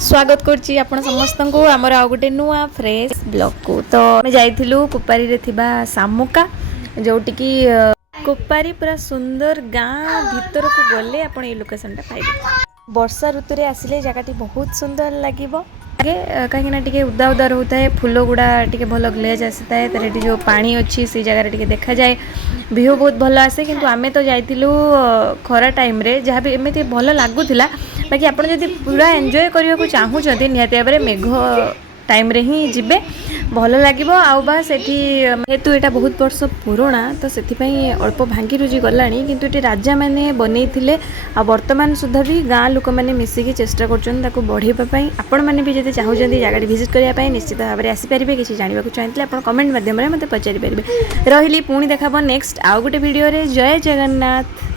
स्वागत करछि आपण समस्त को आमर आ गोटे नुआ फ्रेश ब्लॉग को। तो आम जाइथिलु कुपारी रे थिबा सामुका जोटी की कुपारी पूरा सुंदर गाँ भीतर को गले आपण ए लोकेशन टा पाइबे। वर्षा ऋतु रे आसिले जगह बहुत सुंदर लागिबो कहीं ना टिके उदा उदा रहता है फूल गुड़ा टिके भल ग्लेज आसी है तर जो पानी अच्छी से जगह टिके देखा जाए व्यू बहुत भल आसे। किंतु आमे तो जाइतिलु खरा टाइम रे जहाँ भी एमती भल लागुला बाकी आपड़ जब पूरा एंजॉय करने को चाहूँगी निहाती भाव में मेघ टाइम रे ही जिबे भल लगे आबा से हेतु यहाँ बहुत वर्ष पुराणा तो से अल्प भांगी रुजी गला किंतु ये राजा मैंने बनई आ वर्तमान सुधा भी गाँ लोक मैंने मिसिकी चेष्टा कर बढ़ाई आपण मैंने भी जब चाहूँगी जगह विजिट करने निश्चित भाव में आसीपारे किसी जानवा चाहते आप कमेंट मध्यम मत पचारि पारे। रही पुणी देखा नेक्स्ट आउ गोटे वीडियो रे। जय जगन्नाथ।